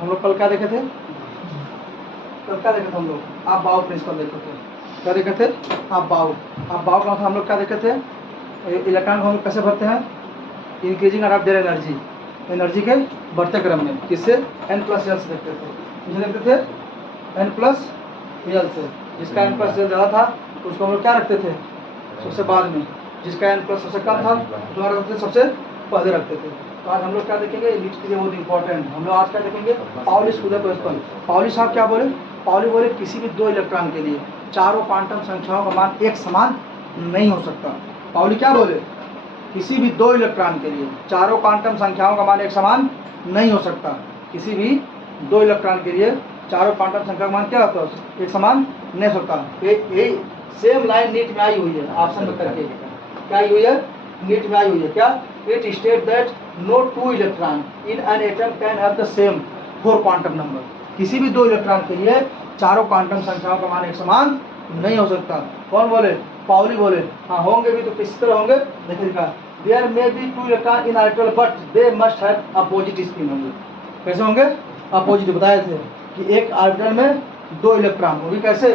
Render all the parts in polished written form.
हम लोग कल क्या देखे थे? कल क्या देखे थे हम लोग? आप बाउ प्रिंसिपल देखे थे। क्या देखे थे? आप बाउ का मतलब हम लोग क्या देखे थे? इलेक्ट्रॉन को हम लोग कैसे भरते हैं? Increasing of their energy, energy के बढ़ते क्रम में। किससे? n+l से देखते थे। किसे देखते थे? n+l से। जिसका n+l ज़्यादा था तो उसको हम लोग क्या रखते थे? सबसे बाद में। जिसका n+ सबसे कम था उसको हम रखते थे सबसे पहले रखते थे। तो आज हम लोग क्या देखेंगे? नीट के लिए बहुत इंपॉर्टेंट। हम लोग आज क्या देखेंगे? Pauli Schuler principal. पाउली साहब क्या बोले? पाउली बोले किसी भी दो इलेक्ट्रॉन के लिए चारों क्वांटम संख्याओं का मान एक समान नहीं हो सकता। पाउली क्या बोले? किसी भी दो इलेक्ट्रॉन के लिए चारों क्वांटम संख्याओं का मान एक समान नहीं हो सकता। किसी भी दो इलेक्ट्रॉन के लिए चारों क्वांटम संख्या का मान क्या होता है? एक समान नहीं हो सकता। ये सेम लाइन नीट में आई हुई है, ऑप्शन में करके क्या आई हुई है? नीट में आई हुई है। क्या? It state that no two electron in an atom can have the same 4 quantum number. किसी भी दो इलेक्ट्रॉन के लिए चारों क्वांटम संख्याओं का मान एक समान नहीं हो सकता। कौन बोले? पाउली बोले। हाँ, होंगे भी तो किस तरह होंगे? देखिएगा, there may be two electron in orbital but they must have opposite spin होंगे। कैसे होंगे? अपोजिट। बताए थे कि एक ऑर्बिटल में दो इलेक्ट्रॉन, वो भी कैसे?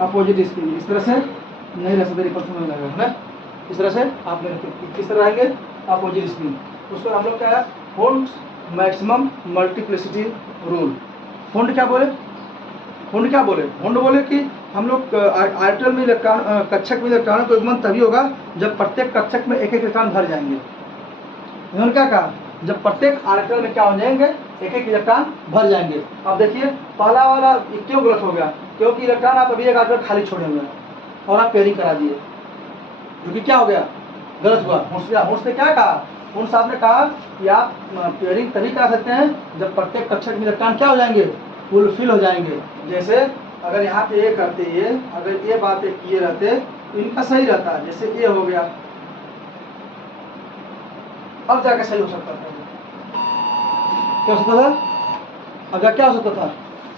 Opposite spin. इस तरह से नहीं रह सकते, रिपल्सन में लगेगा ना। इस तरह से आप किस तरह रहेंगे? Opposite spin. उसको हम लोग क्या है? Holds maximum multiplicity rule. Hold क्या बोले? होल्ड क्या बोले? होल्ड बोले कि हम लोग ऑर्बिटल में इलेक्ट्रॉन, कक्षक में इलेक्ट्रॉनों का युग्मन तभी होगा जब प्रत्येक कक्षक में एक एक इलेक्ट्रॉन भर जाएंगे। इन्होंने क्या कहा? जब प्रत्येक ऑर्बिटल में क्या हो जाएंगे? एक एक इलेक्ट्रॉन भर जाएंगे। अब देखिए, पहला वाला क्यों गलत हो गया? क्योंकि इलेक्ट्रॉन आप अभी एक ऑर्बिटल खाली छोड़े हुए हैं और आप पेयरिंग करा दिए, जो कि क्या हो गया? गलत हुआ। होल्ड्स ने क्या कहा? होल्ड्स साहब ने कहा कि आप पेयरिंग तभी करा सकते हैं जब प्रत्येक कक्षक में इलेक्ट्रॉन क्या हो जाएंगे? फुलफिल हो जाएंगे। जैसे अगर यहाँ पे ये करते, ये अगर ये बातें किए रहते तो इनका सही रहता। जैसे ये हो गया, अब जाकर सही हो सकता था। क्या हो सकता था? अगर क्या हो सकता था?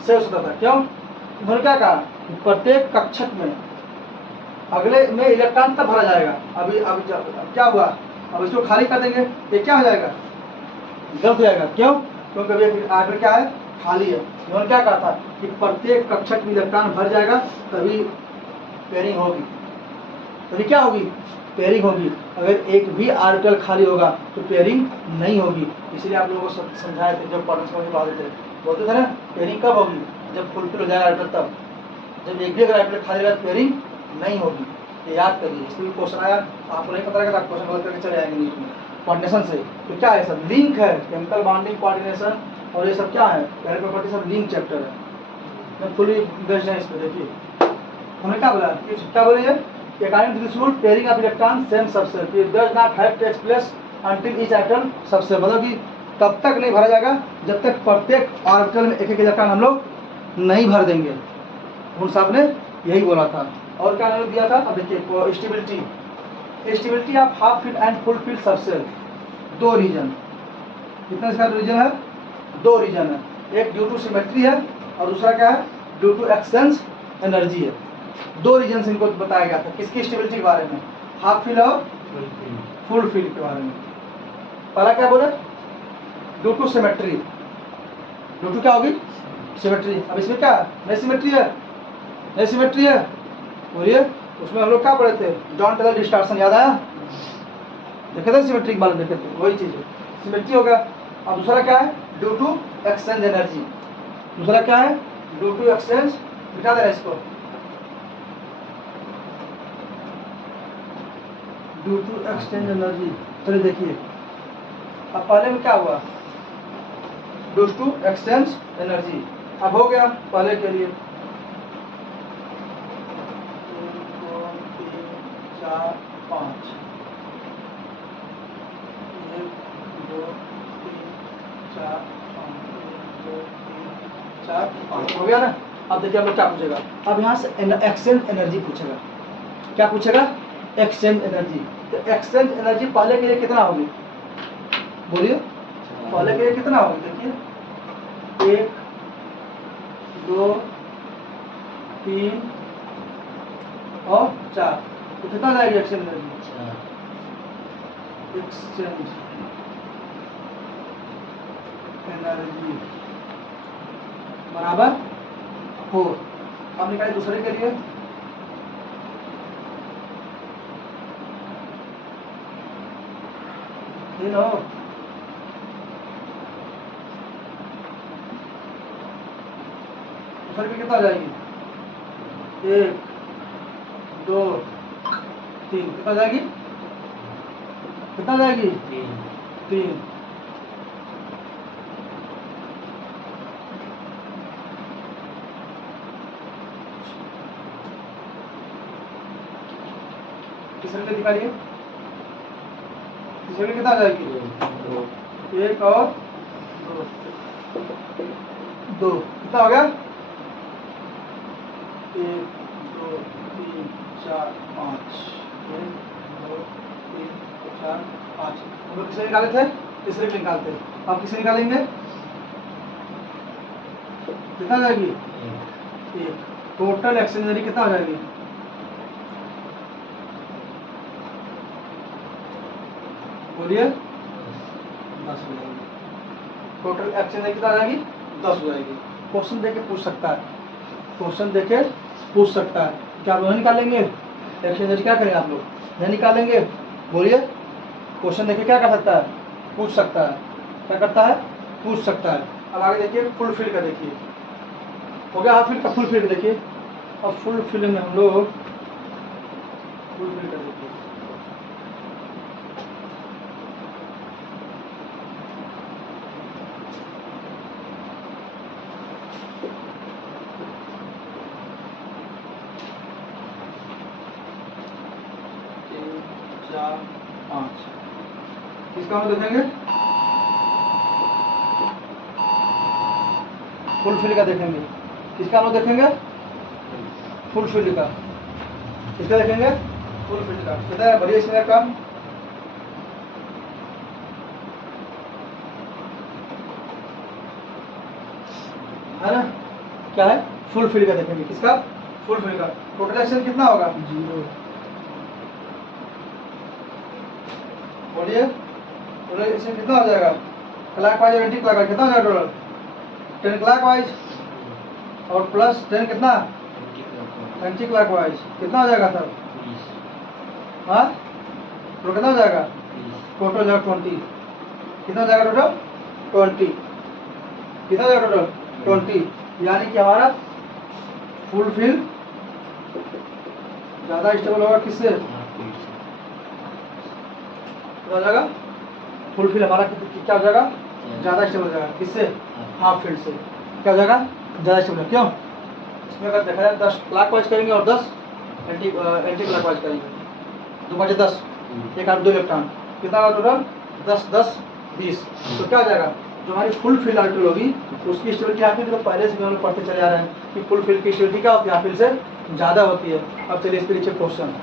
सही हो सकता था। क्यों? उन्होंने क्या कहा? प्रत्येक कक्षक में अगले में इलेक्ट्रॉन तब भरा जाएगा। अभी क्या हुआ? अब इसको खाली कर देंगे, ये क्या हो जाएगा? गलत हो जाएगा। क्यों? क्योंकि अभी ऑर्बिटल क्या है? खाली है। उन्होंने क्या कहा था कि प्रत्येक कक्षक में इलेक्ट्रॉन भर जाएगा तभी पेयरिंग होगी। तभी क्या होगी? पेयरिंग होगी। अगर एक भी ऑर्बिटल खाली होगा तो पेयरिंग नहीं होगी। इसलिए आप लोगों को समझाए थे जब पढ़ने के बाद बोलते थे ना, पेयरिंग कब होगी? जब फुलफिल हो जाएगा ऑर्बिटल तब। जब एक भी अगर ऑर्बिटल खाली रहेगा पेयरिंग नहीं होगी। ये याद करिए। इसलिए क्वेश्चन आया, आपको नहीं पता रहेगा तो क्वेश्चन गलत करके चले आएंगे नीट में। कोऑर्डिनेशन से तो क्या है? सब लिंक है, केमिकल बॉन्डिंग, कोऑर्डिनेशन और ये सब क्या है? पहले प्रॉपर्टी सब लिंक चैप्टर है। मैं फुली बेस्ड है इस पर। देखिए हमने क्या बोला? क्या बोलिए? According to this rule pairing of electron same subset it does not have take place until each atom subset. मतलब कि तब तक नहीं भरा जाएगा जब तक प्रत्येक ऑर्बिटल में एक एक इलेक्ट्रॉन हम लोग नहीं भर देंगे। उन साहब ने यही बोला था। और क्या नाम दिया था? अब देखिए, stability of half field and full field subshell. दो रीजन। कितने इसका रीजन है? दो रीजन है। एक ड्यू टू सिमेट्री है और दूसरा क्या है? ड्यू टू एक्सचेंज एनर्जी है। दो रीजन इनको बताया गया था। किसकी स्टेबिलिटी के बारे में? हाफ फील्ड और फुल फील्ड के बारे में। पहला क्या बोले? Due to symmetry. Due to क्या होगी? सिमेट्री। अब इसमें क्या है? नई सिमेट्री है, नई सिमेट्री है। बोलिए, उसमें हम लोग क्या पढ़े थे? जॉन टेलर डिस्टॉर्शन, याद आया? देखे थे सिमेट्री के बारे में? देखे थे, वही चीज है। सिमेट्री हो गया। अब दूसरा क्या है? Due to exchange energy. दूसरा क्या है? ड्यू टू एक्सचेंज, मिटा देना इसको, ड्यू टू एक्सचेंज एनर्जी। चलिए देखिए, अब पहले में क्या हुआ? Due to exchange energy. अब हो गया पहले के लिए 4 5 1 2 3 4 5 1 2 3 4 5 हो गया ना। अब देखिए हम लोग क्या पूछेगा? अब यहाँ से एक्सचेंज एनर्जी पूछेगा। क्या पूछेगा? Exchange energy. तो एक्सचेंज एनर्जी पहले के लिए कितना होगी? बोलिए, पहले के लिए कितना होगी? देखिए 1 2 3 और 4, तो कितना जाएगी एक्सचेंज एनर्जी? एक्सचेंज एनर्जी बराबर 4। अब निकालिए दूसरे के लिए। लो दूसरे की कितना आ जाएगी? 1 2 3 कितना जाएगी? कितना जाएगी? 3। तीसरे के दिखाइए। तीसरे की कितना आ जाएगी? 1 और 2 कितना हो गया? 1 2 3 4 5 1 2 3 4 5। हम लोग किसे निकाले थे? तीसरे के निकालते। अब किसे निकालेंगे? कितना जाएगी? 1। टोटल एक्सचेंज एनर्जी कितना हो जाएगी? बोलिए 10 हो जाएगी। टोटल एक्सचेंज कितना आ जाएगी? 10 हो जाएगी। क्वेश्चन देके पूछ सकता है, क्वेश्चन देके पूछ सकता है। क्या आप निकालेंगे? एक्सचेंज क्या करेंगे आप लोग? यह निकालेंगे? बोलिए। क्वेश्चन देके क्या कर सकता है? पूछ सकता है। क्या करता है? पूछ सकता है। अब आगे देखिए फुल फिल का देखिए। हो गया हाफ फिल का? फुल फिल देखिए। अब फुल फिल में हम लोग फुल फिल का देखिए। किसका हम देखेंगे? फुल फिल का देखेंगे। किसका हम देखेंगे? फुल फिल का। किसका देखेंगे? फुल फिल का। कितना है? बढ़िया इसमें काम है ना? क्या है? फुल फिल का देखेंगे। किसका? फुल फिल का। टोटल एक्शन कितना होगा? 0। बोलिए टोटल एक्शन कितना हो जाएगा? क्लॉकवाइज और एंटी क्लॉकवाइज कितना हो जाएगा टोटल? 10 क्लॉकवाइज और प्लस 10 कितना? एंटी क्लॉकवाइज कितना हो जाएगा सर? 20। हाँ तो कितना हो जाएगा? टोटल हो जाएगा 20। कितना हो जाएगा टोटल? 20। कितना हो जाएगा टोटल? 20। यानी कि हमारा फुल फिल ज्यादा स्टेबल होगा किससे? क्या हो जाएगा? फुल फिल हमारा क्या हो जाएगा? ज्यादा स्टेबल हो जाएगा। किससे? हाफ फील्ड से। क्या हो जाएगा? ज्यादा स्टेबल। क्यों? इसमें अगर देखा जाए 10 क्लॉकवाइज करेंगे और 10 एंटी क्लॉकवाइज करेंगे। 2 बजे 10 एक और 2 इलेक्ट्रॉन कितना होगा टोटल? 10 10 20। तो क्या हो जाएगा? जो हमारी फुल फील्ड ऑर्बिटल होगी उसकी स्टेबिलिटी हाफ फील्ड तो पहले से हम लोग पढ़ते चले आ रहे हैं कि फुल फील्ड की स्टेबिलिटी क्या होती है? हाफ फील्ड से ज्यादा होती है। अब चलिए इसके नीचे क्वेश्चन।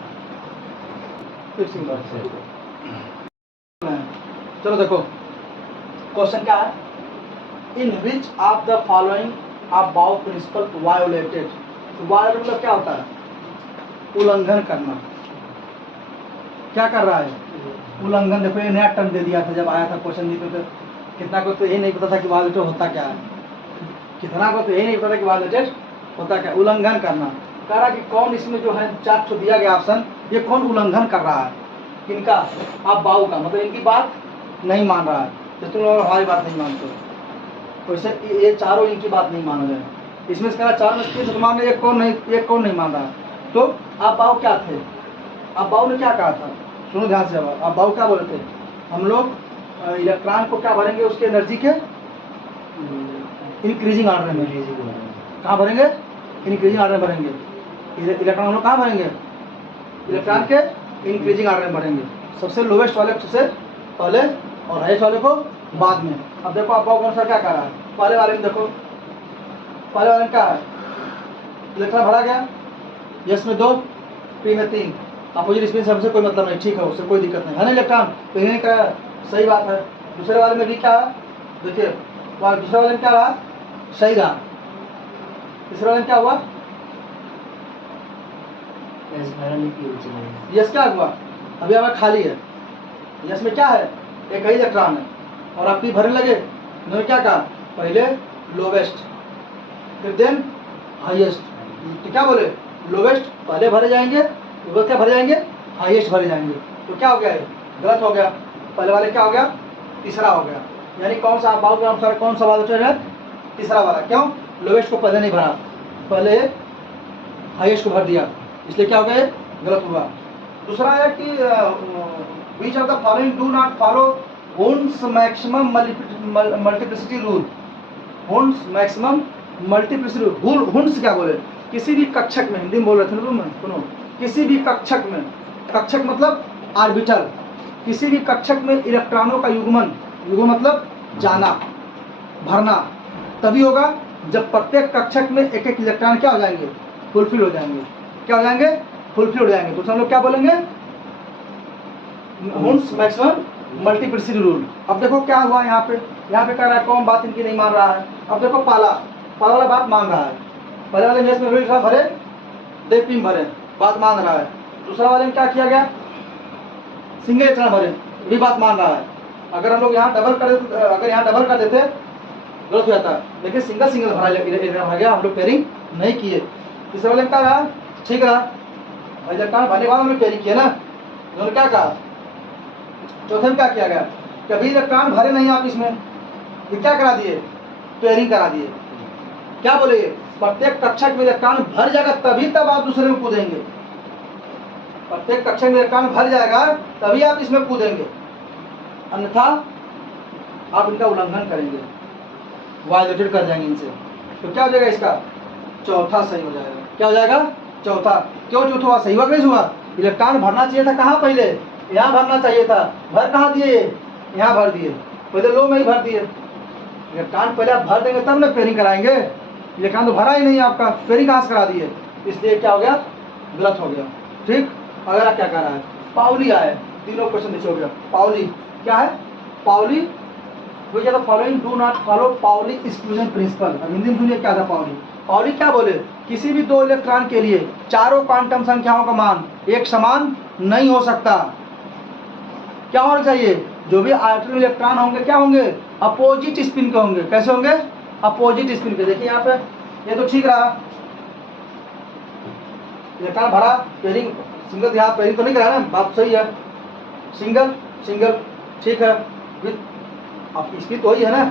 चलो देखो क्वेश्चन क्या है? In which of the following Aufbau principle violated. Violate मतलब क्या होता है? उल्लंघन करना। क्या कर रहा है? उल्लंघन। देखो ये नया टर्म दे दिया था जब आया था क्वेश्चन जी तो कितना को तो यही नहीं पता था कि वायोलेटेड होता क्या है। कितना को तो यही नहीं पता था कि वायोलेटेड होता क्या। उल्लंघन करना। कह रहा कि कौन इसमें जो है 4 तो दिया गया ऑप्शन, ये कौन उल्लंघन कर रहा है? किनका? आप बाउ का। मतलब इनकी बात नहीं मान रहा है। तो तुम लोग हमारी बात नहीं मानते वैसे ये चारों इनकी बात नहीं मान रहे हैं। इसमें से चार में से मान रहे एक कौन नहीं मान रहा है। तो आप बाउ क्या थे? आप बाउ ने क्या कहा था? सुनो ध्यान से। अब बाउ क्या बोले थे? हम लोग इलेक्ट्रॉन को क्या भरेंगे? उसके एनर्जी के इंक्रीजिंग ऑर्डर में। कहाँ भरेंगे? इंक्रीजिंग ऑर्डर में भरेंगे। इलेक्ट्रॉन हम लोग कहाँ भरेंगे? इलेक्ट्रॉन के इंक्रीजिंग ऑर्डर में भरेंगे। सबसे लोवेस्ट वाले से पहले और हाईएस्ट वाले को बाद में। अब देखो आप बाउ सर क्या कर रहा है? पहले वाले में देखो, पहले वाले में क्या है? इलेक्ट्रॉन भरा गया, यस में 2 पी में 3। अपोजिट स्पिन से हमसे कोई मतलब नहीं, ठीक है, उससे कोई दिक्कत नहीं है ना इलेक्ट्रॉन। तो इन्हें क्या सही बात है। दूसरे वाले में भी क्या है? देखिए दूसरे वाले में क्या रहा? सही रहा। तीसरे वाले में क्या हुआ? यस क्या हुआ? अभी हमारा खाली है। यस में क्या है? एक ही इलेक्ट्रॉन है और आप पी भरने लगे इन्होंने क्या कहा, पहले लोवेस्ट फिर देन हाईएस्ट। तो क्या बोले, लोवेस्ट पहले भरे जाएंगे, ऊपर क्या भरे जाएंगे, हाईएस्ट भरे जाएंगे। तो क्या हो गया है, गलत हो गया। पहले वाले क्या हो गया, तीसरा हो गया। यानी कौन सा बाउल के अनुसार कौन सा वाला है, तीसरा वाला। क्यों, लोवेस्ट को पहले नहीं भरा, पहले हाईएस्ट को भर दिया, इसलिए क्या हो गया, गलत हुआ। दूसरा है कि which of the following do not follow Hund's maximum multiplicity rule. Hund's maximum multiplicity rule, Hund's क्या बोले, किसी भी कक्षक में, हिंदी में बोल रहे थे ना, सुनो, किसी भी कक्षक में, कक्षक मतलब आर्बिटर, किसी भी कक्षक में इलेक्ट्रॉनों का युग्मन, युग्मन मतलब जाना, भरना तभी होगा जब प्रत्येक कक्षक में एक एक इलेक्ट्रॉन क्या हो जाएंगे, फुलफिल हो जाएंगे। क्या हो जाएंगे, फुलफिल हो जाएंगे। तो हम लोग क्या बोलेंगे, हुन्स मैक्सिमम मल्टीप्लिसिटी रूल। अब देखो क्या हुआ यहाँ पे कह रहा है कौन बात इनकी नहीं मान रहा है। अब देखो पाला वाला बात मान रहा है, पहले वाले मेष में इलेक्ट्रॉन भरे, दे पिन भरे, बात मान रहा है। दूसरा वाले में क्या किया गया, सिंगल इलेक्ट्रॉन भरे, भी बात मान रहा है। अगर हम लोग यहाँ डबल कर देते गलत हो जाता है, लेकिन सिंगल सिंगल भरा गया, हम लोग पेयरिंग नहीं किए। तीसरे वाले में क्या रहा, ठीक रहा, इलेक्ट्रॉन भरने के बाद हम लोग पेयरिंग किए ना। उन्होंने क्या कहा, चौथे में क्या किया गया, कभी इलेक्ट्रॉन भरे नहीं आप इसमें, ये क्या करा दिए, पेयरिंग करा दिए। क्या बोले, प्रत्येक कक्षक में इलेक्ट्रॉन भर जाएगा तभी तब आप दूसरे में कूदेंगे, प्रत्येक कक्षक में इलेक्ट्रॉन भर जाएगा तभी आप इसमें कूदेंगे, अन्यथा आप इनका उल्लंघन करेंगे, वायलेटेड कर जाएंगे इनसे। तो क्या हो जाएगा, इसका चौथा सही हो जाएगा। क्या हो जाएगा, चौथा। क्यों चौथा सही हुआ, कैसे हुआ, इलेक्ट्रॉन भरना चाहिए था कहाँ, पहले यहाँ भरना चाहिए था, भर कहाँ दिए, यहाँ भर दिए, पहले लो में ही भर दिए। इलेक्ट्रॉन पहले आप भर देंगे तब ना पेयरिंग कराएंगे, इलेक्ट्रॉन तो भरा ही नहीं आपका, पेयरिंग कहाँ से करा दिए, इसलिए क्या हो गया, गलत हो गया। ठीक, अगला क्या कह रहा है, पाउली आए, तीनों क्वेश्चन नीचे हो गया। पाउली क्या है, पाउली वो क्या था, following do not follow Pauli exclusion principle. Hindi में सुनिए क्या था पाउली। पाउली क्या बोले, किसी भी दो इलेक्ट्रॉन के लिए चारों क्वांटम संख्याओं का मान एक समान नहीं हो सकता। क्या होना चाहिए, जो भी आयतन इलेक्ट्रॉन होंगे क्या होंगे, अपोजिट स्पिन के होंगे। कैसे होंगे, अपोजिट स्पिन के। देखिए यहाँ पे ये तो ठीक रहा, इलेक्ट्रॉन भरा, पेयरिंग सिंगल, यहाँ पेयरिंग तो नहीं करा ना, बात सही है, सिंगल सिंगल ठीक है, विथ अब इसकी तो ही है ना,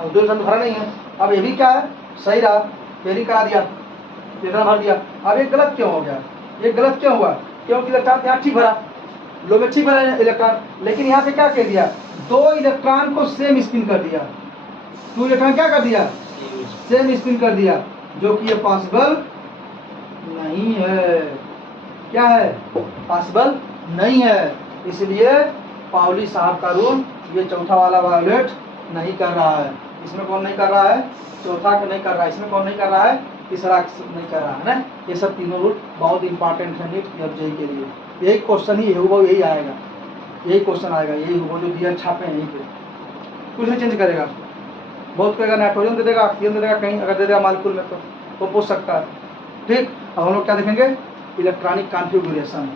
अब दो भरा नहीं है। अब ये भी क्या है, सही रहा, पेयरिंग करा दिया, इलेक्ट्रॉन भर दिया। अब ये गलत क्यों हो गया, ये गलत क्यों हुआ, क्योंकि इलेक्ट्रॉन यहाँ ठीक भरा, लो में ठीक भरा इलेक्ट्रॉन, लेकिन यहाँ पे क्या कर दिया, दो इलेक्ट्रॉन को सेम स्पिन कर दिया, टू इलेक्ट्रॉन क्या कर दिया, सेम स्पिन कर दिया, जो कि ये पॉसिबल नहीं है। क्या है, पॉसिबल नहीं है। इसलिए पाउली साहब का रूल ये चौथा वाला वायोलेट नहीं कर रहा है। इसमें कौन नहीं कर रहा है, चौथा को नहीं कर रहा है, इसमें कौन नहीं कर रहा है, तीसरा नहीं कर रहा है ना। ये सब तीनों रूल बहुत इंपॉर्टेंट है नीट की जेईई के लिए। यही क्वेश्चन ही है, वो यही आएगा, यही क्वेश्चन आएगा, यही वो जो दिया छापे हैं यहीं पे, कुछ नहीं चेंज करेगा। बहुत कहेगा नाइट्रोजन दे देगा, ऑक्सीजन दे देगा, कहीं अगर दे देगा मालिक्यूल में तो वो पूछ सकता है। ठीक, अब हम लोग क्या देखेंगे, इलेक्ट्रॉनिक कॉन्फ़िगरेशन।